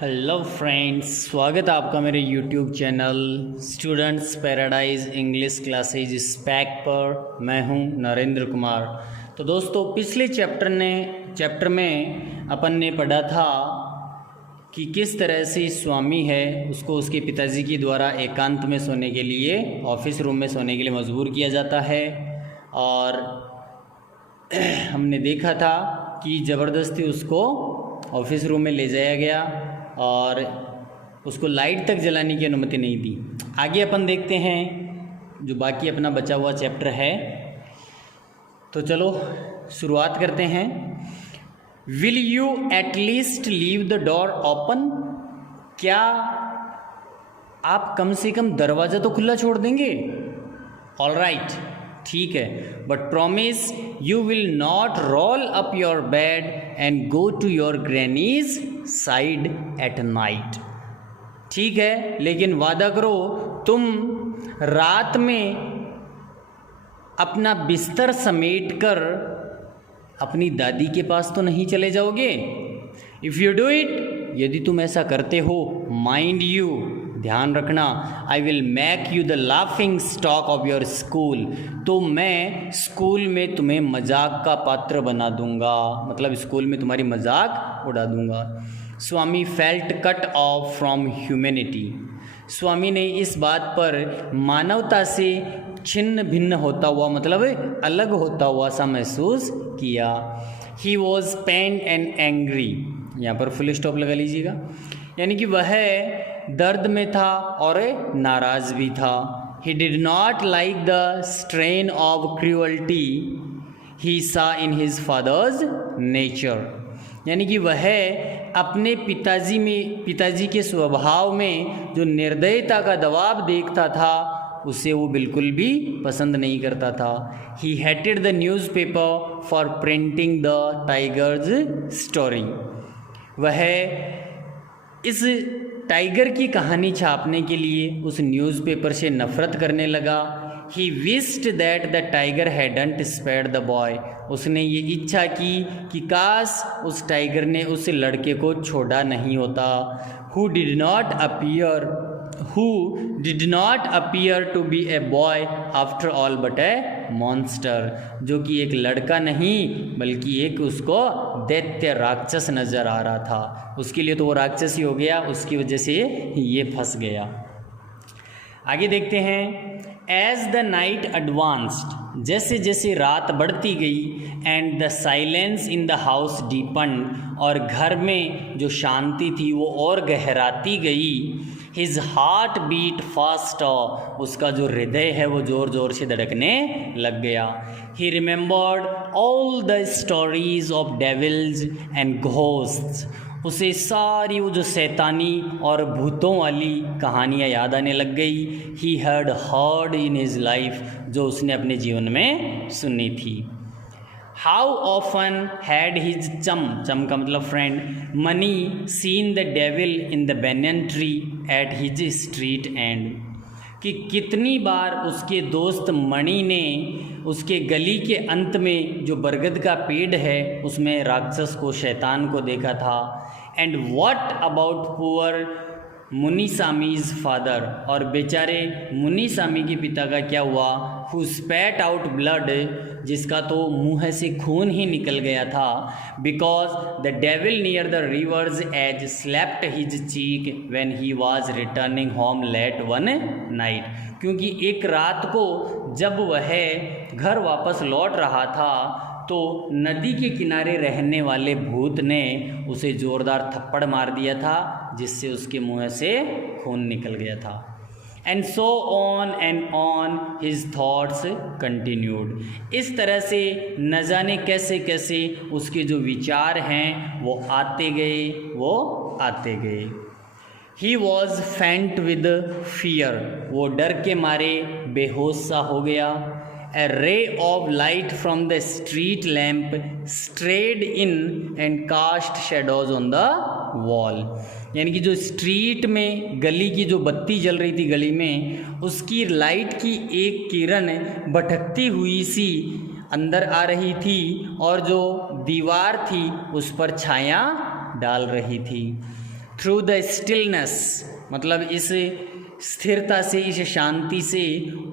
Hello friends, स्वागत है आपका मेरे YouTube channel students paradise English classes SPAC पर। मैं हूं नरेंद्र कुमार। तो दोस्तों, पिछले चैप्टर में अपन ने पढ़ा था कि किस तरह से स्वामी है उसको उसके पिताजी के द्वारा एकांत में सोने के लिए, ऑफिस रूम में सोने के लिए मजबूर किया जाता है। और हमने देखा था कि ज़बरदस्ती उसको ऑफिस रूम में ले जाया गया और उसको लाइट तक जलाने की अनुमति नहीं दी। आगे अपन देखते हैं जो बाकी अपना बचा हुआ चैप्टर है। तो चलो शुरुआत करते हैं। Will you at least leave the door open? क्या आप कम से कम दरवाज़ा तो खुला छोड़ देंगे? ऑल राइट, ठीक है, but promise you will not roll up your bed and go to your granny's side at night. ठीक है, लेकिन वादा करो तुम रात में अपना बिस्तर समेट कर अपनी दादी के पास तो नहीं चले जाओगे? इफ़ यू डू इट, यदि तुम ऐसा करते हो, माइंड यू, ध्यान रखना, I will make you the laughing stock of your school. तो मैं स्कूल में तुम्हें मजाक का पात्र बना दूंगा, मतलब स्कूल में तुम्हारी मजाक उड़ा दूंगा। Swami felt cut off from humanity. Swami ने इस बात पर मानवता से छिन्न भिन्न होता हुआ, मतलब अलग होता हुआ सा महसूस किया। ही वॉज पेन्ड एंड एंग्री, यहाँ पर फुल स्टॉप लगा लीजिएगा, यानी कि वह दर्द में था और नाराज भी था। He did not like the strain of cruelty he saw in his father's nature, यानी कि वह अपने पिताजी के स्वभाव में जो निर्दयता का दबाव देखता था उसे वो बिल्कुल भी पसंद नहीं करता था। He hated the newspaper for printing the tiger's story. वह इस टाइगर की कहानी छापने के लिए उस न्यूज़पेपर से नफ़रत करने लगा। He wished that the tiger hadn't spared the boy. उसने ये इच्छा की कि काश उस टाइगर ने उस लड़के को छोड़ा नहीं होता। Who did not appear to be a boy after all but a monster, जो कि एक लड़का नहीं बल्कि एक उसको दैत्य राक्षस नज़र आ रहा था। उसके लिए तो वो राक्षस ही हो गया, उसकी वजह से ये फंस गया। आगे देखते हैं। एज द नाइट एडवांस्ड, जैसे जैसे रात बढ़ती गई, and the silence in the house deepened, और घर में जो शांति थी वो और गहराती गई। हिज हार्ट बीट फास्ट, उसका जो हृदय है वो ज़ोर ज़ोर से धड़कने लग गया। He remembered all the stories of devils and ghosts, उसे सारी वो जो शैतानी और भूतों वाली कहानियाँ याद आने लग गई। He had heard in his life, जो उसने अपने जीवन में सुनी थी। हाउ ऑफन हैड हिज चम का मतलब friend, money seen the devil in the banyan tree at his street and, कि कितनी बार उसके दोस्त मणि ने उसके गली के अंत में जो बरगद का पेड़ है उसमें राक्षस को, शैतान को देखा था। And what about poor Munisami's father, और बेचारे मुनिसामी के पिता का क्या हुआ? हु स्पैट आउट ब्लड, जिसका तो मुंह से खून ही निकल गया था। Because the devil near the river's edge slapped his cheek when he was returning home late one night, क्योंकि एक रात को जब वह घर वापस लौट रहा था तो नदी के किनारे रहने वाले भूत ने उसे ज़ोरदार थप्पड़ मार दिया था, जिससे उसके मुंह से खून निकल गया था। And so on and on his thoughts continued. इस तरह से न जाने कैसे कैसे उसके जो विचार हैं वो आते गए। ही वॉज फेंट विद फियर, वो डर के मारे बेहोश सा हो गया। A ray of light from the street lamp strayed in and cast shadows on the wall, यानी कि जो स्ट्रीट में गली की जो बत्ती जल रही थी गली में, उसकी लाइट की एक किरण भटकती हुई सी अंदर आ रही थी और जो दीवार थी उस पर छाया डाल रही थी। थ्रू द स्टिलनेस, मतलब इस स्थिरता से, इस शांति से,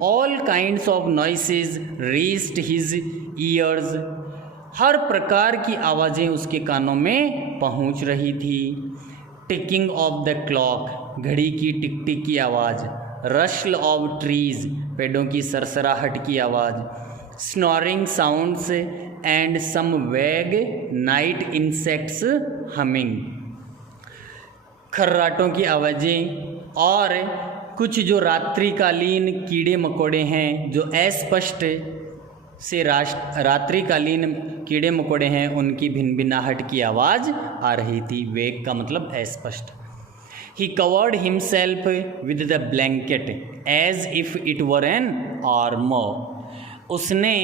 all kinds of noises reached his ears, हर प्रकार की आवाज़ें उसके कानों में पहुंच रही थी। टिकिंग ऑफ द क्लॉक, घड़ी की टिक टिक की आवाज़, रशल ऑफ ट्रीज, पेड़ों की सरसराहट की आवाज़, स्नोरिंग साउंड्स एंड सम वैग नाइट इंसेक्ट्स हमिंग, खर्राटों की आवाज़ें और कुछ जो रात्रिकालीन कीड़े मकोड़े हैं, जो अस्पष्ट से रात्रिकालीन कीड़े मकोड़े हैं, उनकी भिनभिनाहट की आवाज़ आ रही थी। वेग का मतलब अस्पष्ट। He covered himself with the blanket as if it were an armor. उसने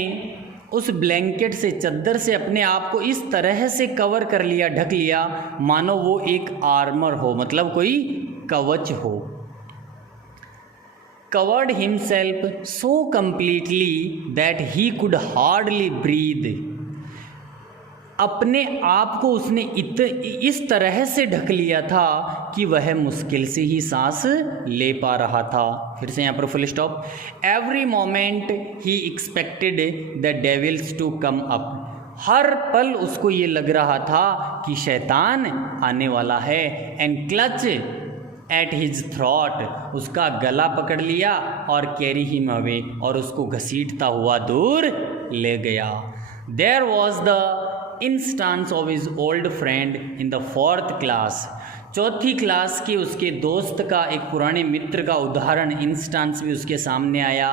उस ब्लैंकेट से, चद्दर से अपने आप को इस तरह से कवर कर लिया, ढक लिया, मानो वो एक आर्मर हो, मतलब कोई कवच हो। Covered himself so completely that he could hardly breathe. अपने आप को उसने इस तरह से ढक लिया था कि वह मुश्किल से ही सांस ले पा रहा था। फिर से यहाँ पर full stop. Every moment he expected the devils to come up, हर पल उसको ये लग रहा था कि शैतान आने वाला है। And clutch at his throat, उसका गला पकड़ लिया और कैरी हिम अवे, और उसको घसीटता हुआ दूर ले गया। There was the instance of his old friend in the 4th class, 4थी क्लास के उसके दोस्त का, एक पुराने मित्र का उदाहरण, इंस्टांस भी उसके सामने आया।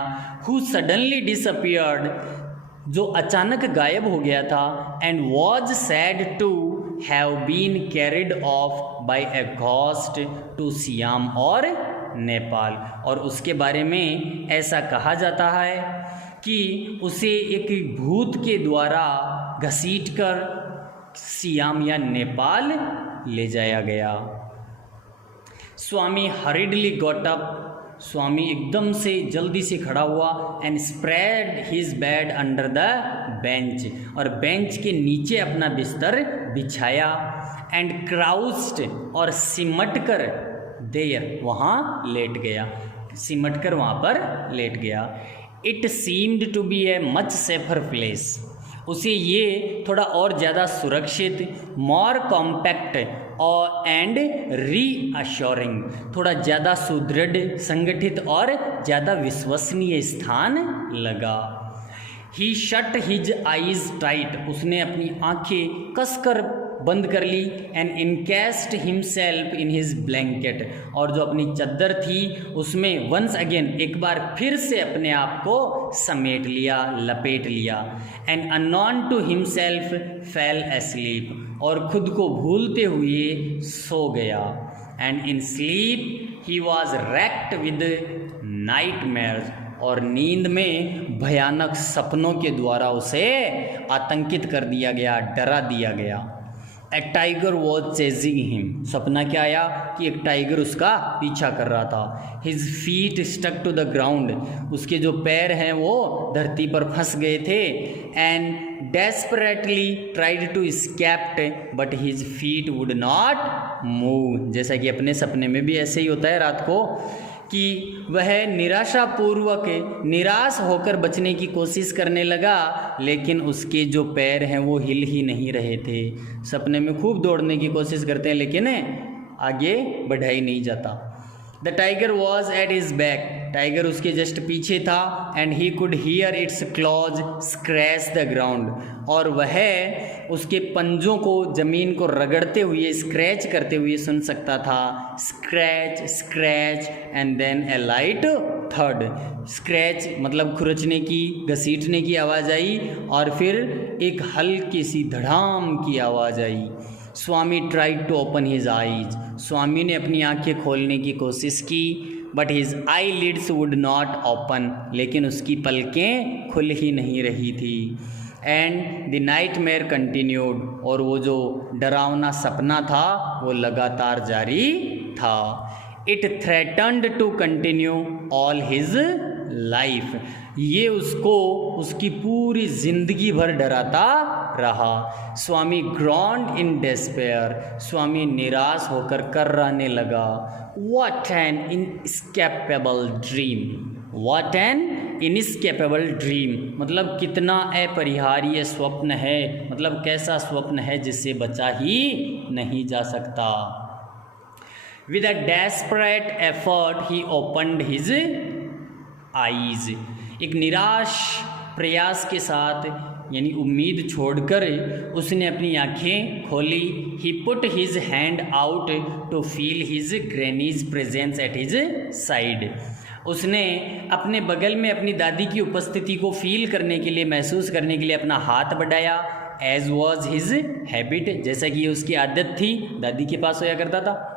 हु सडनली डिसअपियर्ड, जो अचानक गायब हो गया था। And was said to have been carried off by a ghost to Siam और नेपाल, और उसके बारे में ऐसा कहा जाता है कि उसे एक भूत के द्वारा घसीटकर सियाम या नेपाल ले जाया गया। स्वामी हरिडली गॉट अप, स्वामी एकदम से जल्दी से खड़ा हुआ। And spread his bed under the bench, और बेंच के नीचे अपना बिस्तर बिछाया। एंड क्राउस्ड, और सिमट कर, देयर, वहाँ लेट गया, सिमट कर वहाँ पर लेट गया। It seemed to be a much safer place, उसे ये थोड़ा और ज़्यादा सुरक्षित, मोर कॉम्पैक्ट और एंड रीअश्योरिंग, थोड़ा ज़्यादा सुदृढ़, संगठित और ज़्यादा विश्वसनीय स्थान लगा। He shut his eyes tight, उसने अपनी आंखें कसकर बंद कर ली। And encased himself in his blanket, और जो अपनी चद्दर थी उसमें वंस अगेन, एक बार फिर से अपने आप को समेट लिया, लपेट लिया। And unknown to himself fell asleep, और खुद को भूलते हुए सो गया। And in sleep he was racked with nightmares, और नींद में भयानक सपनों के द्वारा उसे आतंकित कर दिया गया, डरा दिया गया। ए टाइगर वॉज चेजिंग हिम, सपना क्या आया कि एक टाइगर उसका पीछा कर रहा था। His feet stuck to the ground, उसके जो पैर हैं वो धरती पर फंस गए थे। And desperately tried to escape but his feet would not move, जैसा कि अपने सपने में भी ऐसे ही होता है रात को, कि वह निराशापूर्वक, निराश होकर बचने की कोशिश करने लगा, लेकिन उसके जो पैर हैं वो हिल ही नहीं रहे थे। सपने में खूब दौड़ने की कोशिश करते हैं लेकिन आगे बढ़ा ही नहीं जाता। The tiger was at his back, tiger उसके जस्ट पीछे था। And he could hear it's clause scratch the ground, और वह उसके पंजों को, जमीन को रगड़ते हुए, स्क्रैच करते हुए सुन सकता था। Scratch scratch and then a light थर्ड, स्क्रैच मतलब खुरचने की, घसीटने की आवाज़ आई, और फिर एक हल्की सी धड़ाम की आवाज़ आई। Swami tried to open his eyes, Swami ने अपनी आंखें खोलने की कोशिश की, but his eyelids would not open, लेकिन उसकी पलकें खुल ही नहीं रही थी। And the nightmare continued, और वो जो डरावना सपना था वो लगातार जारी था। It threatened to continue all his life, ये उसको उसकी पूरी जिंदगी भर डराता रहा। स्वामी ग्रॉन्ड इन डेस्पेयर, स्वामी निराश होकर कर्राने लगा। What an inescapable dream, what an inescapable dream, मतलब कितना अपरिहार्य स्वप्न है, मतलब कैसा स्वप्न है जिससे बचा ही नहीं जा सकता। With a desperate effort he opened his eyes, एक निराश प्रयास के साथ यानी उम्मीद छोड़कर उसने अपनी आँखें खोली। He put his hand out to feel his granny's presence at his side, उसने अपने बगल में अपनी दादी की उपस्थिति को फील करने के लिए, महसूस करने के लिए अपना हाथ बढ़ाया। As was his habit, जैसा कि उसकी आदत थी, दादी के पास होया करता था।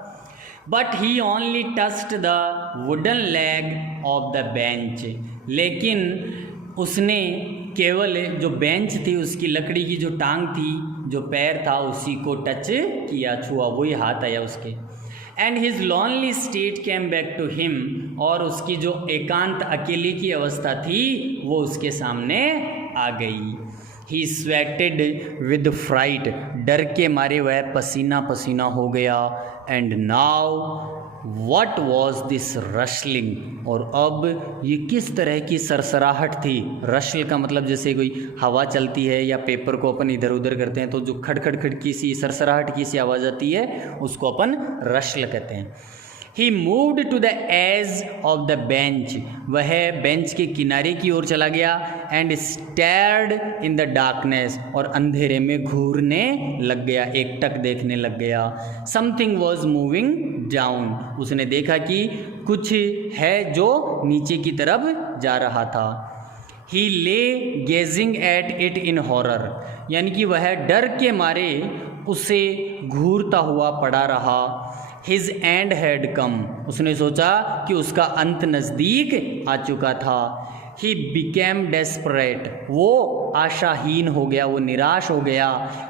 But he only touched the wooden leg of the bench, लेकिन उसने केवल जो बेंच थी उसकी लकड़ी की जो टांग थी, जो पैर था, उसी को टच किया, छुआ, वही हाथ आया उसके। And his lonely state came back to him, और उसकी जो एकांत अकेले की अवस्था थी वो उसके सामने आ गई। ही स्वेटेड विद फ्राइट, डर के मारे वह पसीना पसीना हो गया। And now what was this rustling, और अब ये किस तरह की सरसराहट थी। रशल का मतलब जैसे कोई हवा चलती है या पेपर को अपन इधर उधर करते हैं तो जो खड़खड़ खड़की सी सरसराहट की सी आवाज़ आती है उसको अपन रशल कहते हैं। He moved to the edge of the bench, वह बेंच के किनारे की ओर चला गया। And stared in the darkness, और अंधेरे में घूरने लग गया, एकटक देखने लग गया। समथिंग वॉज मूविंग डाउन, उसने देखा कि कुछ है जो नीचे की तरफ जा रहा था। He lay gazing at it in horror, यानी कि वह डर के मारे उसे घूरता हुआ पड़ा रहा। हिज एंड हैड कम, उसने सोचा कि उसका अंत नज़दीक आ चुका था। ही बिकेम डेस्परेट, वो आशाहीन हो गया, वो निराश हो गया।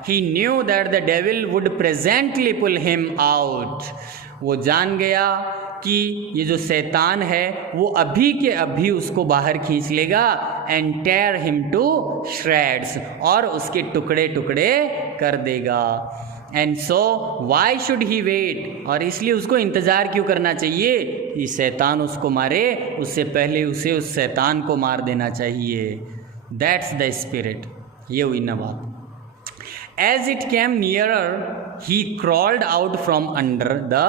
He knew that the devil would presently pull him out, वो जान गया कि ये जो शैतान है वो अभी के अभी उसको बाहर खींच लेगा। And tear him to shreds, और उसके टुकड़े टुकड़े कर देगा। And so why should he wait, और इसलिए उसको इंतज़ार क्यों करना चाहिए कि शैतान उसको मारे, उससे पहले उसे उस शैतान को मार देना चाहिए। दैट्स द स्पिरिट, ये हुई ना बात। As it came nearer he crawled out from under the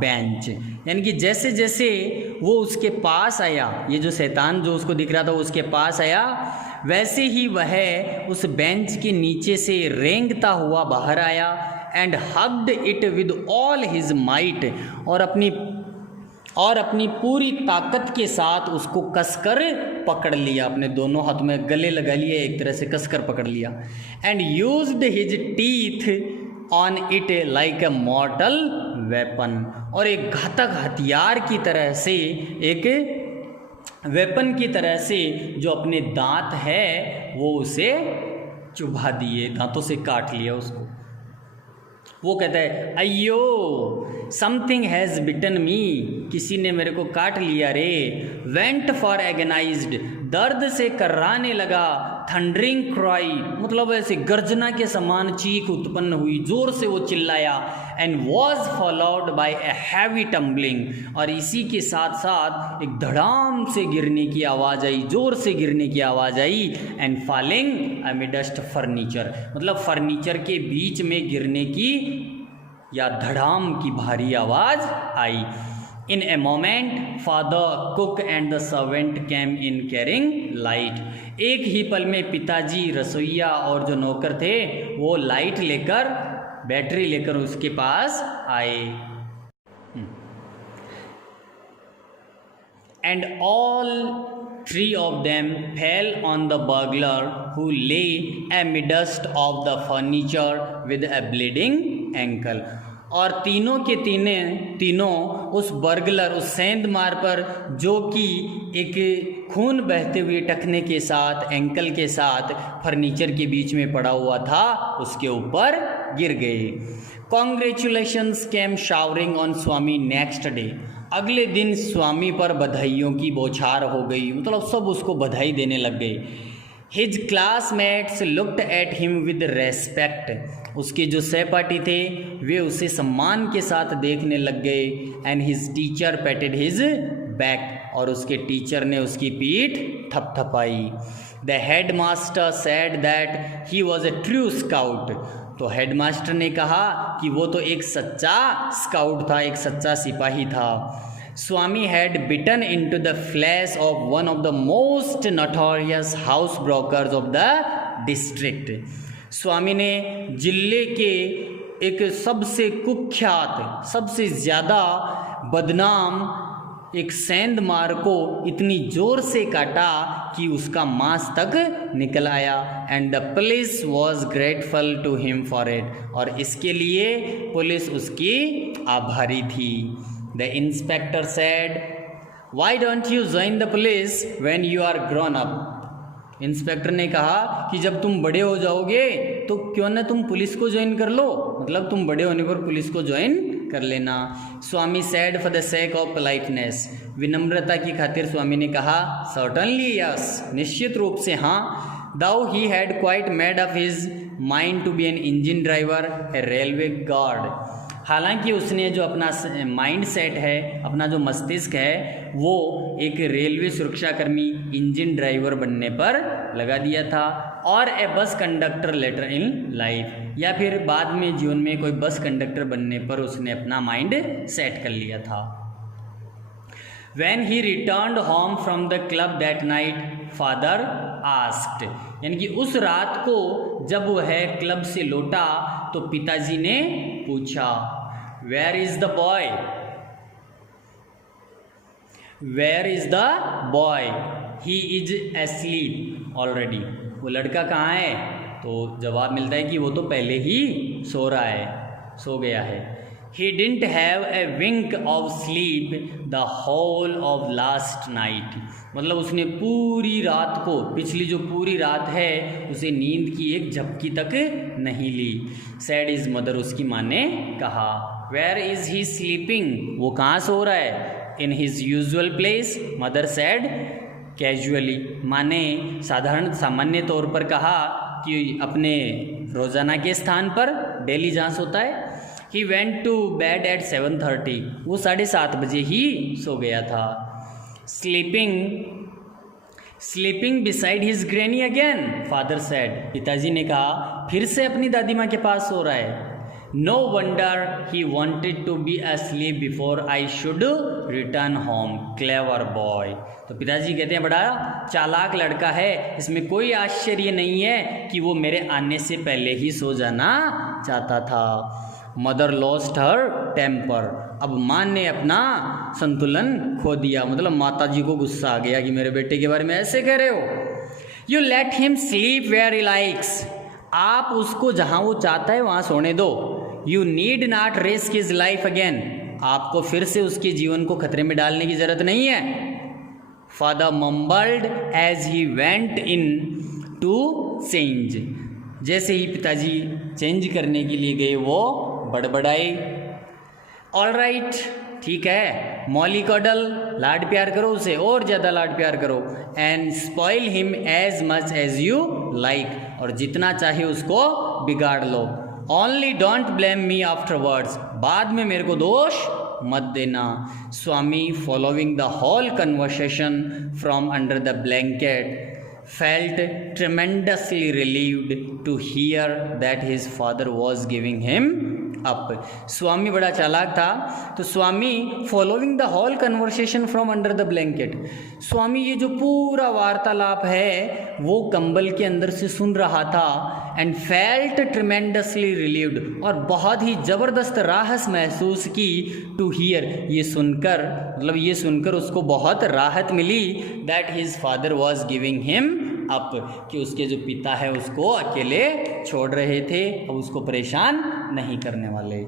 bench, यानी कि जैसे जैसे वो उसके पास आया, ये जो शैतान जो उसको दिख रहा था वो उसके पास आया, वैसे ही वह उस बेंच के नीचे से रेंगता हुआ बाहर आया। And hugged it with all his might, और अपनी पूरी ताकत के साथ उसको कसकर पकड़ लिया, अपने दोनों हाथ में गले लगा लिए, एक तरह से कसकर पकड़ लिया। And used his teeth on it like a मॉर्टल weapon, और एक घातक हथियार की तरह से, एक वेपन की तरह से जो अपने दांत है वो उसे चुभा दिए, दांतों से काट लिया उसको। वो कहता है अयो समथिंग हैज़ बिटन मी, किसी ने मेरे को काट लिया रे। वेंट फॉर एगनाइज्ड, दर्द से कर्राने लगा। थंडरिंग क्राई, मतलब ऐसे गर्जना के समान चीख उत्पन्न हुई, जोर से वो चिल्लाया। And was followed by a heavy tumbling, और इसी के साथ साथ एक धड़ाम से गिरने की आवाज़ आई, जोर से गिरने की आवाज़ आई। एंड फॉलिंग अमिडस्ट फर्नीचर, मतलब फर्नीचर के बीच में गिरने की या धड़ाम की भारी आवाज़ आई। In a moment father cook and the servant came in carrying light, एक ही पल में पिताजी, रसोइया और जो नौकर थे वो लाइट लेकर, बैटरी लेकर उसके पास आए। And all three of them fell on the burglar who lay amidst of the furniture with a bleeding ankle, और तीनों के तीनों उस बर्गलर, उस सेंधमार पर जो कि एक खून बहते हुए टखने के साथ, एंकल के साथ फर्नीचर के बीच में पड़ा हुआ था, उसके ऊपर गिर गए। Congratulations came showering on Swami next day, अगले दिन स्वामी पर बधाइयों की बौछार हो गई, मतलब सब उसको बधाई देने लग गए। His classmates looked at him with respect, उसके जो सहपाठी थे वे उसे सम्मान के साथ देखने लग गए। And his teacher patted his back, और उसके टीचर ने उसकी पीठ थपथपाई। The headmaster said that he was a true scout, तो हेडमास्टर ने कहा कि वो तो एक सच्चा स्काउट था, एक सच्चा सिपाही था। Swami had bitten into the flesh of one of the most notorious house brokers of the district, Swami ने जिले के एक सबसे कुख्यात, सबसे ज़्यादा बदनाम एक सेंधमार को इतनी जोर से काटा कि उसका मांस तक निकल आया। And the police was grateful to him for it, और इसके लिए पुलिस उसकी आभारी थी। The inspector said, why don't you join the police when you are grown up, inspector ने कहा कि जब तुम बड़े हो जाओगे तो क्यों ना तुम पुलिस को ज्वाइन कर लो, मतलब तुम बड़े होने पर पुलिस को ज्वाइन कर लेना। Swami said for the sake of politeness, विनम्रता की खातिर स्वामी ने कहा सर्टनली यस, निश्चित रूप से हाँ। Though he had quite made up his mind to be an engine driver, a railway guard, हालांकि उसने जो अपना माइंड सेट है, अपना जो मस्तिष्क है, वो एक रेलवे सुरक्षाकर्मी, इंजन ड्राइवर बनने पर लगा दिया था। और ए bus conductor letter in life, या फिर बाद में जीवन में कोई बस कंडक्टर बनने पर उसने अपना माइंड सेट कर लिया था। When he returned home from the club that night, father asked, यानी कि उस रात को जब वह क्लब से लौटा तो पिताजी ने पूछा, Where is the boy? Where is the boy? He is asleep already. वो लड़का कहाँ है? तो जवाब मिलता है कि वो तो पहले ही सो रहा है, सो गया है। He didn't have a wink of sleep the whole of last night, मतलब उसने पूरी रात को, पिछली जो पूरी रात है, उसे नींद की एक झपकी तक नहीं ली। Said his mother, उसकी माँ ने कहा, Where is he sleeping? वो कहाँ सो रहा है? In his usual place, mother said casually, माँ ने साधारण सामान्य तौर पर कहा कि अपने रोज़ाना के स्थान पर, डेली जहाँ सोता है। He went to bed at 7:30, वो 7:30 बजे ही सो गया था। Sleeping beside his granny again, father said, पिताजी ने कहा फिर से अपनी दादी माँ के पास सो रहा है। No wonder he wanted to be asleep before I should return home, clever boy, तो पिताजी कहते हैं बड़ा चालाक लड़का है, इसमें कोई आश्चर्य नहीं है कि वो मेरे आने से पहले ही सो जाना चाहता था। मदर लॉस्ट हर टेम्पर, अब माँ ने अपना संतुलन खो दिया, मतलब माता जी को गुस्सा आ गया कि मेरे बेटे के बारे में ऐसे कह रहे हो। You let him sleep where he likes, आप उसको जहाँ वो चाहता है वहाँ सोने दो। You need not risk his life again, आपको फिर से उसके जीवन को खतरे में डालने की ज़रूरत नहीं है। Father mumbled as he went in to change, जैसे ही पिताजी चेंज करने के लिए गए वो बड़बड़ाई। ऑल राइट, ठीक है, मौली कॉडल, लाड प्यार करो उसे, और ज़्यादा लाड प्यार करो। And spoil him as much as you like, और जितना चाहे उसको बिगाड़ लो। Only don't blame me afterwards, बाद में मेरे को दोष मत देना। Swami following the whole conversation from under the blanket felt tremendously relieved to hear that his father was giving him up. Swami बड़ा चालाक था, तो Swami following the whole conversation from under the blanket, Swami ये जो पूरा वार्तालाप है वो कंबल के अंदर से सुन रहा था। एंड फेल्ट ट्रिमेंडसली रिलीव्ड, और बहुत ही ज़बरदस्त राहत महसूस की। टू हियर, ये सुनकर, मतलब ये सुनकर उसको बहुत राहत मिली। That his father was giving him up, कि उसके जो पिता है उसको अकेले छोड़ रहे थे, अब उसको परेशान नहीं करने वाले।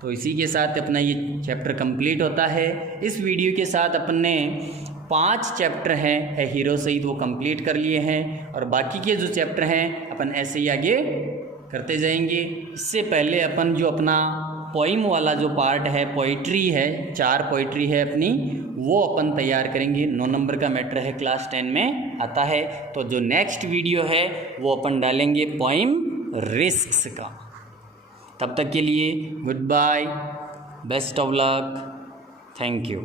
तो इसी के साथ अपना ये चैप्टर कंप्लीट होता है। इस वीडियो के साथ अपने 5 चैप्टर हैं ए हीरो सहित वो कंप्लीट कर लिए हैं, और बाकी के जो चैप्टर हैं अपन ऐसे ही आगे करते जाएंगे। इससे पहले अपन जो अपना पोइम वाला जो पार्ट है, पोइट्री है, 4 पोइट्री है अपनी, वो अपन तैयार करेंगे। 9 नंबर का मैटर है, क्लास 10 में आता है। तो जो नेक्स्ट वीडियो है वो अपन डालेंगे पोइम रिस्क्स का। तब तक के लिए goodbye, best of luck, thank you.